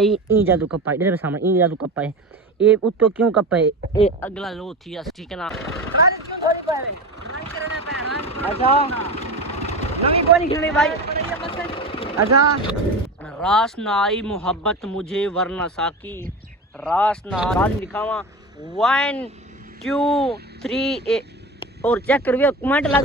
ई जादू कप्पा है, सामने ई जादू कप्पा है। ये उत्तो क्यों कप्पा है? ये अगला लो थी ठीक है ना। अच्छा नवी कोई नहीं खेलनी भाई। अच्छा रास ना आई मोहब्बत मुझे वरना साकी, रास ना रास लिखावा 1 2 3 और चेक करिए कमेंट लग।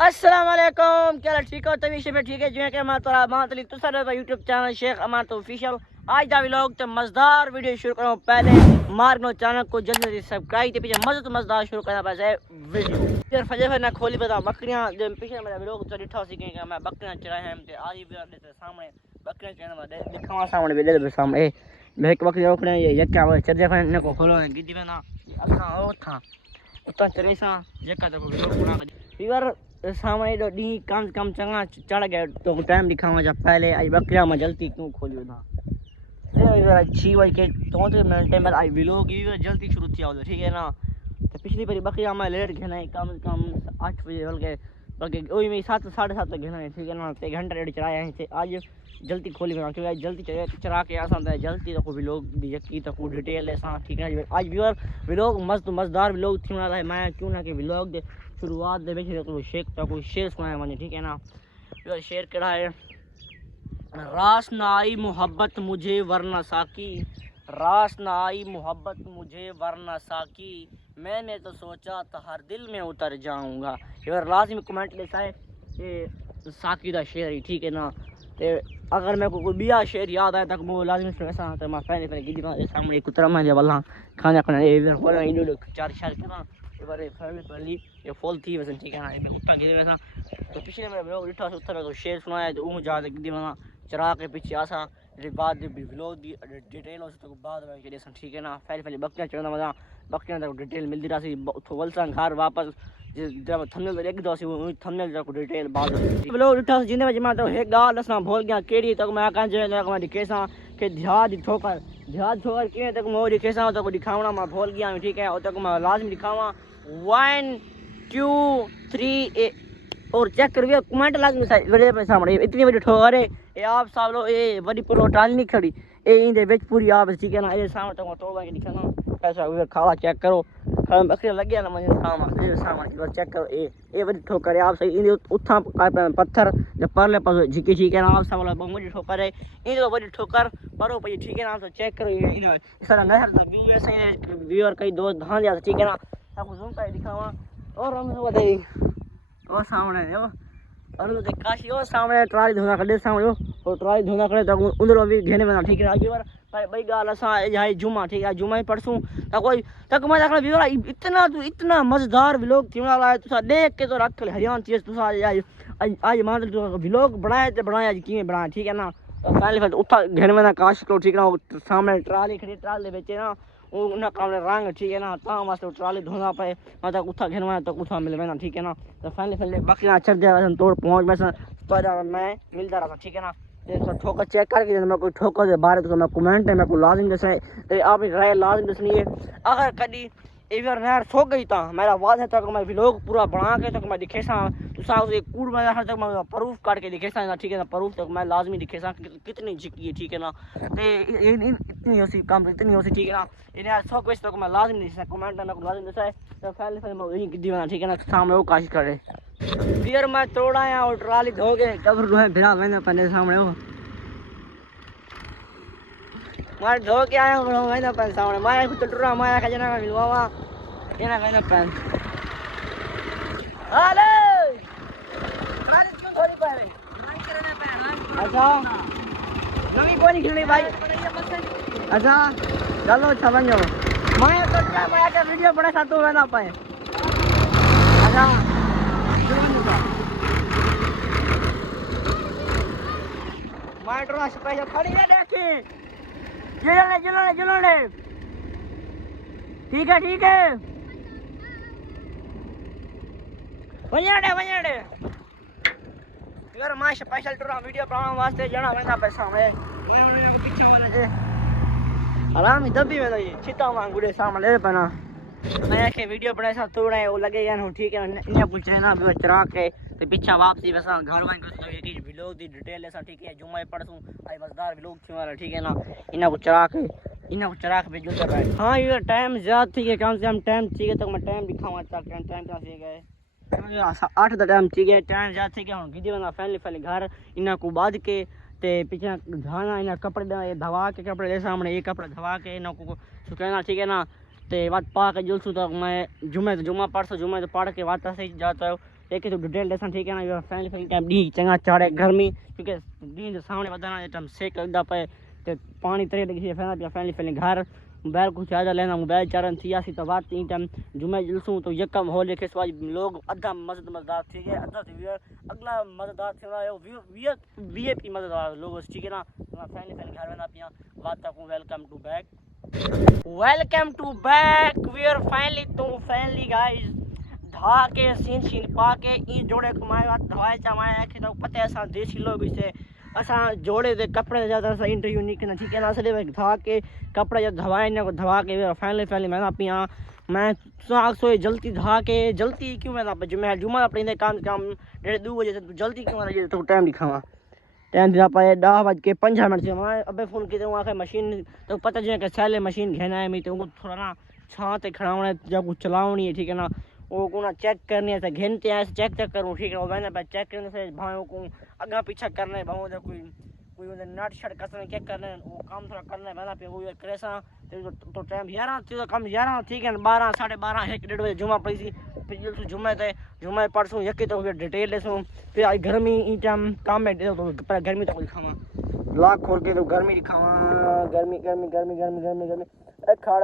अस्सलाम वालेकुम, क्या ठीक हो? तभी से ठीक है जो है कि मैं तोरा मातली तुसर यूट्यूब चैनल शेख अमान तो ऑफिशियल। आज दा व्लॉग तो मज़ेदार वीडियो शुरू करूँ। पहले मार्गनो चैनल को जल्दी जल्दी सब्सक्राइब के पीछे मज़ेदार शुरू करना बस है वीडियो। फिर फजर ना खोली बता बकरियां जो पीछे मेरा व्लॉग तो दिखा सी कि मैं बकरियां चराए हैं। ते आज भी देते सामने बकरियां चराने में दिखावा सामने भी दे सामने मैं एक बकरी रोकने ये क्या वो चर्जे फन को खोलो गिद्दी में ना असा ओ था उतना चरे सा जका तो व्लॉग बना फीवर सामने तो डी कम चंगा चढ़ गए तो टाइम दिखावा जा पहले आई बकरियां में जल्दी क्यों खोलियो था अच्छी भाई के 34 मिनट में आई व्लॉग ये जल्दी शुरू किया हो ठीक है ना। तो पिछली बारी बकरियां में लेट घेना है कम से कम 8 बजे बल्कि वही में 7 साढ़े 7 तक घेना है ठीक है ना। 1 घंटा रेडी चढ़ाया है आज जल्दी खोली बना क्योंकि जल्दी चरा के आसान है जल्दी तो कोई व्लॉग यकी तो कोई डिटेल है ठीक है। आज व्यूअर व्लॉग मज़ेदार व्लॉग थी वाला है। मैं क्यों ना कि व्लॉग दे शुरुआत दे बेच कोई शेख तो कोई शेर सुनाया मैंने ठीक है ना। व्यूअर शेर कड़ा है रास ना आई मोहब्बत मुझे वरना साकी, रास ना आई मोहब्बत मुझे वरना साकी, मैंने तो सोचा था हर दिल में उतर जाऊंगा। यार लाजमी कमेंट लिखा है ये साकी दा शेर है ठीक है ना। ते अगर मेरे को कोई बिया शेर याद आया तक वो लाजमी सुना तो मैं पहले गिद्दी सामने कुतरा मैं वाला खाना खाना ये बोला इंडो 4 4 करना ये बारे पहली ये फॉल थी वैसे ठीक है ना। मैं उत्ता गिरे वैसा तो पिछले मेरे व्लॉग उठा से उत्तर तो शेर सुनाया तो वो जा गिद्दी में चरा के पीछे आसा बाद व्लॉग दी डिटेल हो तो बाद में के ठीक है ना। पहले बकरियां चढ़ना मजा बकरियां तक डिटेल मिलती रही तो वलसा घर वापस जब थंबनेल एक दो सी थंबनेल तक डिटेल बाद व्लॉग उठा से जिंदे में जमा तो एक गाल दसना भूल गया केड़ी तक मैं कां जे तक मैं दिखेसा के ध्यान ठोकर के तक मैं दिखेसा तो दिखावना मैं भूल गया ठीक है। और तक मैं लाजमी दिखावा 1 2 3 और चेक करिए कमेंट लग वीडियो पे सामने इतनी बड़ी ठोकर है ये आप सब लोग ये बड़ी पुरो टाल नहीं खड़ी ये इंदे विच पूरी आप ठीक है ना। ये सामने तक तोड़ के दिखाना पैसा वीर खावा चेक करो खाना बकरी लग गया ना मुझे सामने चेक करो ये बड़ी ठोकर है आप सही इंदे उठा पत्थर जब परले पास झिकी ठीक है ना। आप सब लोग बड़ी ठोकर है इन तो बड़ी ठोकर परो पे ठीक है ना। तो चेक करो ये सारा नहर का व्यू है सही व्यूअर कई दोस्त धान दिया ठीक है ना। आपको जूम कर दिखावा और हम बताइए और सामने है और तो काशी और सामने ट्राली धोना कर सामने और ट्राली धोना करे तो उधर भी घेने बना ठीक है। आज भाई गाल असा है जुमा ठीक है जुमा ही परसों तक कोई तक मैं देखना व्यूअर इतना मजेदार व्लॉग थी वाला है तुसा देख के तो रख ले हरियाणा चीज तुसा आज मान तो व्लॉग बनाए तो बनाया आज किवें बनाया ठीक है ना। तो पहले फिर उठा घेने में काशी को ठीक है सामने ट्राली खड़ी ट्राली बेचे ना उन्हें काम रंग ठीक है ना। ता वास्ते ट्राली धोना पे मतलब उठा घेनवा तो उठा मिलवे ना ठीक है ना। तो पहले बकरियां चढ़ जाए तोड़ पहुंच वैसे तो मैं मिलता रहा ठीक है ना। ठोकर चेक करके मैं कोई ठोकर से बाहर तो मैं कमेंट है मैं को लाजिम दसे आप राय लाजिम दसनी है। अगर कभी इधर नहर सो गई था मेरा वाद है तक मैं व्लॉग पूरा बना के तक मैं दिखे सा तो साहब एक कूड़ में हर तक मैं प्रूफ काट के दिखे सा ठीक है ना। प्रूफ तक मैं लाजमी दिखे सा कितनी झिकी है ठीक है ना। इतनी होसी काम इतनी होसी ठीक है ना। इन्हें सौ क्वेश्चन तक मैं लाजमी दिखे कमेंट में लाजमी दसा है तो पहले मैं वही गिद्दी बना ठीक है ना। सामने वो काशी करे फिर मैं तोड़ा आया और ट्राली धो के कबर जो है भिड़ा मैंने पहले सामने वो मैं धो के आया हूँ मैंने पहले सामने मैं कुछ टुरा मैं खजना का मिलवा ये ना मैंने पहन हेलो ट्राली क्यों थोड़ी पहले अच्छा नवी कोई नहीं खेलनी भाई। अच्छा चलो अच्छा बन जाओ मैं तो मैं क्या वीडियो बना सा तो ना पाए अच्छा मैं ट्रा स्पेशल खड़ी है देखी जिलोने ठीक है वञे यार मैं स्पेशल ट्रा वीडियो बनाने वास्ते जाना वेंदा पैसा मैं पीछे वाला जे आराम दबी में ये छिता मांगुड़े सामने ले पना मैं के वीडियो बनाए सब तोड़ा है वो लगे यार ठीक है इन्हें कुछ है ना चरा के तो पीछा वापसी बस घर वाइन को तो एक व्लॉग दी डिटेल ऐसा ठीक है जुम्मे पढ़सूं आई मजेदार व्लॉग थी वाला ठीक है ना इन्हें को चरा के भेज दे भाई। हां ये टाइम ज्यादा ठीक है कम से कम टाइम ठीक है तो मैं टाइम दिखाऊंगा टाइम कहां से गए 8 दा टाइम ठीक है टाइम ज्यादा ठीक है गिदी बना फैमिली घर इन्हें को बाद के ते पीछे धाना इन्हें कपड़े धवा के कपड़े दे सामने ये कपड़े धवा के इन्हें को सुखाना ठीक है ना ते बात पा के जुलसू तो मैं जुम्मा पढ़सो जुम्मे तो पढ़ के वाता से जाता है एक तो डिटेल लेसन ठीक है ना फैमिली टाइम डी चंगा चाड़े गर्मी क्योंकि डी सामने बदना टाइम सेक लगदा पे ते पानी तरे लगी फैमिली घर मोबाइल को चार्जर लेना मोबाइल चार्जर थी आसी तो बात तीन टाइम जुम्मे जुलसू तो यकम हो लेके स्वाज लोग अद्धा मजेदार ठीक है अद्धा से अगला मजेदार थे वीआईपी मजेदार लोग ठीक है ना फैमिली घर में ना पिया बात तक welcome to back we are finally to family guys धा के सीन पा के ई जोड़े कमाए बात धवाए चमाए के तो पता है असा देसी लोग इसे असा जोड़े दे कपड़े ज्यादा सा इंटरव्यू नहीं करना ठीक है ना सदे धा के कपड़े जब धवाए ने को धवा के फाइनली मैं पिया मैं साग सोए जल्दी धा के जल्दी क्यों मैं जुम्मा अपने काम 1:30 बजे जल्दी क्यों तो टाइम दिखावा टाइम दिया पाए 10:05 से मैं अबे फोन किए वहाँ के मशीन तो पता जो कि सैले मशीन घेना है मैं तो उनको थोड़ा ना छाँ ते खड़ावना है जब कुछ चलावनी है ठीक है ना वो को ना चेक करनी है घेनते हैं चेक करूँ ठीक है वो मैंने चेक करने से भाई को अगा पीछा करना है भाव कोई नट शट कसने चेक करना है वो काम थोड़ा करना है मैंने वो करे सा तो टाइम 11 तो कम 11 ठीक है 12 12:30 1:30 बजे जुम्मा पड़ी सी फिर जुम्मे पढ़सूँ यकी तो डिटेल लेसूँ फिर आई गर्मी ई टाइम काम में दे तो पर गर्मी तो खावा लाख खोल के तो गर्मी दिखावा गर्मी खा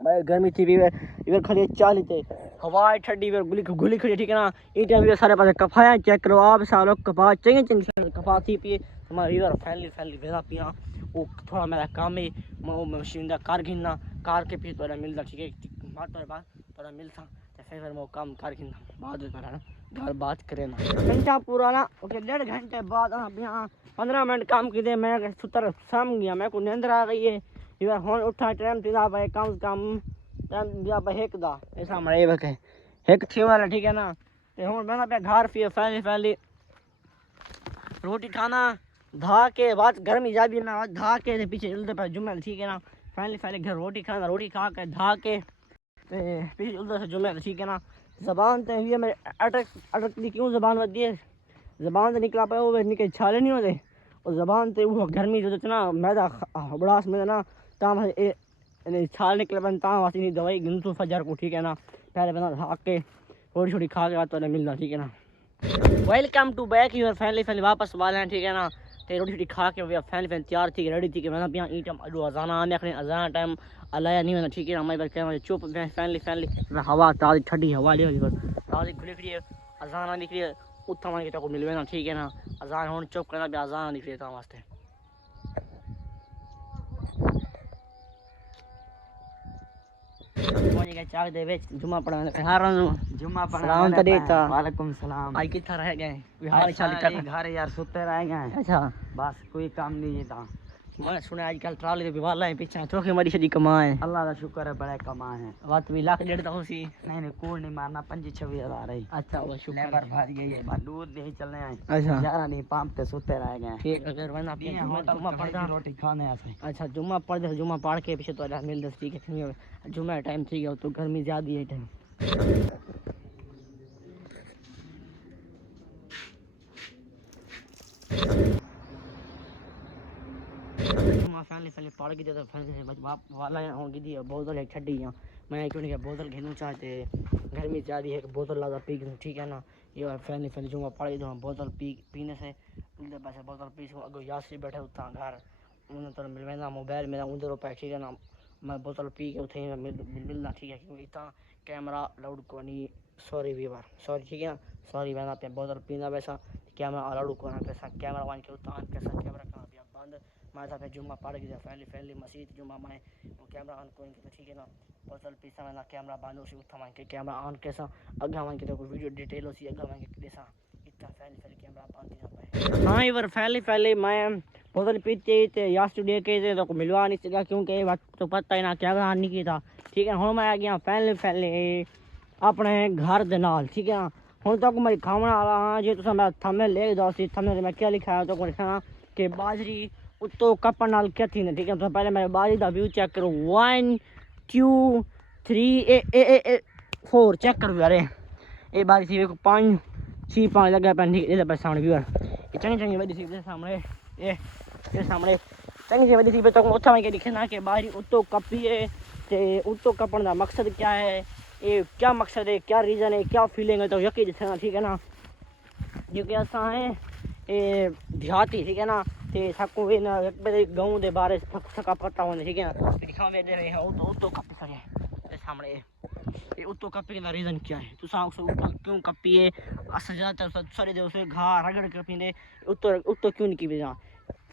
भाई गर्मी थी भी इधर खड़ी 40 थे हवा ठंडी गुली खड़ी ठीक है ना ई टाइम भी सारे पास कफाया चेक करो आप सालों कपा चंगी कपा थी पिए हमारी इधर फैमिली वेला पिया वो थोड़ा मेरा काम है मैं मशीन का कार घिनना कार के फिर थोड़ा मिलता ठीक है बात थोड़ा मिलता तो फिर मैं काम कार घिनना बाद में ना घर बात करें ना घंटा पूरा ना ओके 1.5 घंटे बाद यहाँ 15 मिनट काम की दे मैं सुतर सम गया मैं को नींद आ गई है इधर हॉन उठा टाइम दिया भाई कम से कम टाइम दिया भाई एक दा ऐसा मरे बके एक थी वाला ठीक है ना ते हूं मैं पे घर फिर फैमिली रोटी खाना धा के बाद गर्मी जा भी ना धा के पीछे चलते पे जुम्मे ठीक है ना फैमिली घर रोटी खा के धा के ते पीछे चलते से जुम्मे ठीक है ना जबान ते ये मेरे अटकती क्यों जबान वधी है जबान से निकला पाए वो निकल छाले नहीं होते और जबान ते वो गर्मी जो ना मैदा बड़ास में ना ताम छाल निकले बन ताम वासी दवाई गिनसू फजर को ठीक है ना पहले बना धा के थोड़ी छोटी खा के तो मिलना ठीक है ना welcome to back your family वापस वाले हैं ठीक है ना ते रोटी छोटी खा के फैमिली तैयार थी रेडी थी कि मैं पिया ई टाइम अडो अजाना आने आखने अजाना टाइम अलाया नहीं होना ठीक है ना मैं कहना चुप फैमिली हवा ताज़ी ठंडी हवा ले ताज़ी खुली खड़ी अजाना निकली है उत्था मान के को मिलवे ना ठीक है ना अजान होने चुप करना भी अजाना निकली था वास्ते चाक दे बेच जुम्मा पढ़ाने हारन जुम्मा पढ़ाने तो देता वालेकुम सलाम आई किथा रह गए बिहार शादी कर घर यार सुते रह गए अच्छा बस कोई काम नहीं था मैं सुने आजकल ट्रॉली पे वाला है पीछे तो के मरी शदी कमाए अल्लाह का शुक्र है बड़े कमाए हैं बात भी लाख 1.5 तो सी नहीं कोड नहीं मारना 25-26 हजार है अच्छा वो शुक्र लेबर भारी गई है दूध नहीं चलने आए अच्छा यार नहीं पंप पे सोते रह गए ठीक अगर वरना जुम्मा पढ़ रोटी खाने आसे अच्छा जुम्मा पढ़ के पीछे तो मिल दस ठीक है जुम्मा टाइम ठीक है तो गर्मी ज्यादा है टाइम फैमिली पड़ गई तो फैमिली वाला होगी दी बोतल एक छड़ी मैं क्यों नहीं बोतल घेनू चाहते गर्मी ज़्यादा है बोतल ला पी ठीक है ना ये फैमिली जो पड़ गई तो बोतल पीने से पैसे बोतल पी अगो याद से बैठे उतना घर उन्हें तो मिलवेना मोबाइल मेरा उधर रुपये ठीक है ना मैं बोतल पी के उठे मिलना ठीक है क्योंकि इतना कैमरा लाउड को नहीं सॉरी व्यूअर सॉरी ठीक है ना सॉरी मैंने पे बोतल पीना वैसा कैमरा अलाउड को ना कैसा कैमरा वन के उतना कैसा कैमरा कहाँ दिया बंद मैं था जुम्मा पड़ गया फैमिली मस्जिद जुम्मा मैं कैमरा ऑन को ठीक है ना बोतल पीसा मैंने कैमरा बंद उसी उठा मान के कैमरा ऑन कैसा अग्गा मान के तो वीडियो डिटेल उसी अग्गा मान के कैसा इतना फैमिली कैमरा बंद दिया हाँ इवर फैमिली मैं बोतल पीते तो यस्टरडे के तो मिलवा नहीं सका क्योंकि वक्त तो पता ही ना क्या कहानी की था। ठीक है, हूँ मैं आ गया पहले अपने घर दे नाल। ठीक है, हूँ तक मैं खावना वाला हाँ जो तुम थंबनेल ले दो सी थंबनेल मैं क्या लिखा है तो लिखना कि बाजरी उत्तो कपन नाल क्या थी ना। ठीक है, तो पहले मैं बाजरी का व्यू चेक करो 1 2 3 4 चेक करो यार ये बारी थी 5 6 5 लगा पे ठीक है सामने व्यूअर चंगी चंगी बड़ी थी सामने ये सामने चंगी बड़ी थी तो उठा मैं दिखना कि बाहरी उत्तो कपी है ते उत्तो कपन का मकसद क्या है, ये क्या मकसद है, क्या रीज़न है, क्या फीलिंग है तो यकी दिखना। ठीक है ना, जो कि असा है ये देहाती। ठीक है ना, ते सकू इन गाँव के बारे सका पता होने। ठीक है ना, दिखा में दे रहे हैं उत्तो कपी सके सामने ये उत्तो कपी का रीज़न क्या है तो उत्तो क्यों कपी है अस ज़्यादातर सड़े दे घा रगड़ के पींदे उत्तो क्यों नहीं की वजह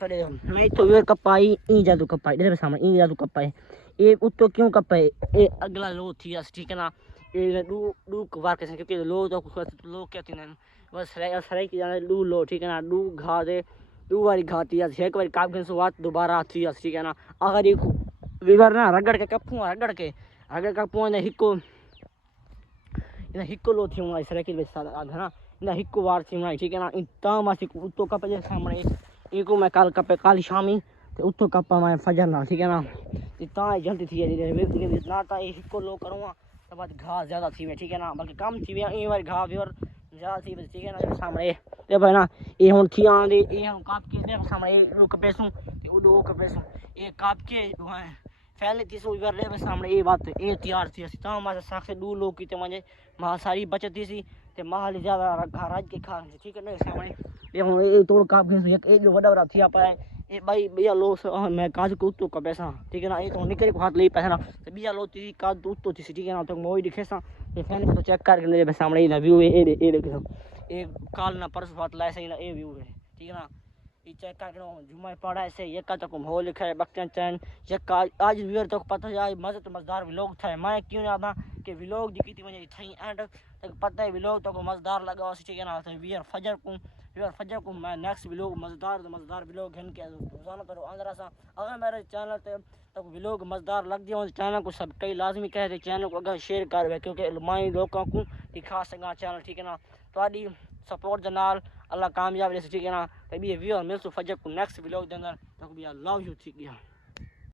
सड़े मैं तो वे कपाई ई जादू कपाई दे सामने ई जादू कपाई ये उत्तो क्यों कपाई ये अगला लो थी अस। ठीक है ना, ये डू वार के क्योंकि लो तो लो क्या थी बस सराई की जाने डू लो। ठीक है ना, डू घा दे डू वारी घा थी एक बार काप के सुवात दोबारा थी अस। ठीक है ना, अगर ये विवर ना रगड़ के कपूँ रगड़ के अगर कपूँ ने हिको इन हिको लो थी हूँ सराई की ना इन हिको वार थी। ठीक है ना, इन ताम आसी उत्तो कप जे सामने इको मैं कल कपे कल शामी तो उत्तो कपा मैं फजर ना। ठीक है ना, इतना जल्दी थी ना तो हिको लो करूँगा तो बाद घास ज़्यादा थी। ठीक है ना, बल्कि कम थी इन बार घा व्यूअर ज़्यादा थी। ठीक है ना, सामने ये भाई ना ये हूँ थी आँदी ये हम काप के सामने रो कपेसूँ उडो कपेसूँ ये काप के फैले थी सो ले सामने ये बात ये तैयार थी असी मां साख से दू लोग की मुझे मां सारी बचत थी सी ते माल ज़्यादा रखा राज के खा। ठीक है ना, सामने ये हूँ ये तोड़ काप के एक जो वड़ा थी आप ये भाई भैया लो मैं काज को उत्तो का पैसा। ठीक है ना, ये तो निकल को हाथ ले पैसा ना तो भैया लो थी काज उत्तो थी। ठीक है ना, तो मोई दिखे सा ये फैन तो चेक करके मेरे सामने ये व्यू है ये काल ना परस बात लाए सही ना ये व्यू है। ठीक है ना, ये चेक करके जुम्मा पड़ा ऐसे ये का तक हो लिखा है बख्तियार चैन ये आज व्यूअर तक पता है मज़े तो मज़ेदार व्लॉग था मैं क्यों ना था कि व्लॉग जी की मुझे थी एंड तक पता है व्लॉग तक मज़ेदार लगा। ठीक है ना, तो व्यूअर फजर को मैं नेक्स्ट व्लॉग मज़ेदार व्लॉग घन के रोज़ाना करो अंदर सा अगर मेरे चैनल तक व्लॉग मज़ेदार लग दिया चैनल को सब कई लाजमी कहते चैनल को अगर शेयर कर क्योंकि माई लोगों को दिखा सका चैनल। ठीक है ना, तो सपोर्ट के नाल अल्लाह कामयाब रहे। ठीक है ना, तो भी व्यूअर मिलसू फजर को नेक्स्ट व्लॉग के अंदर तो भी आई लव यू। ठीक है।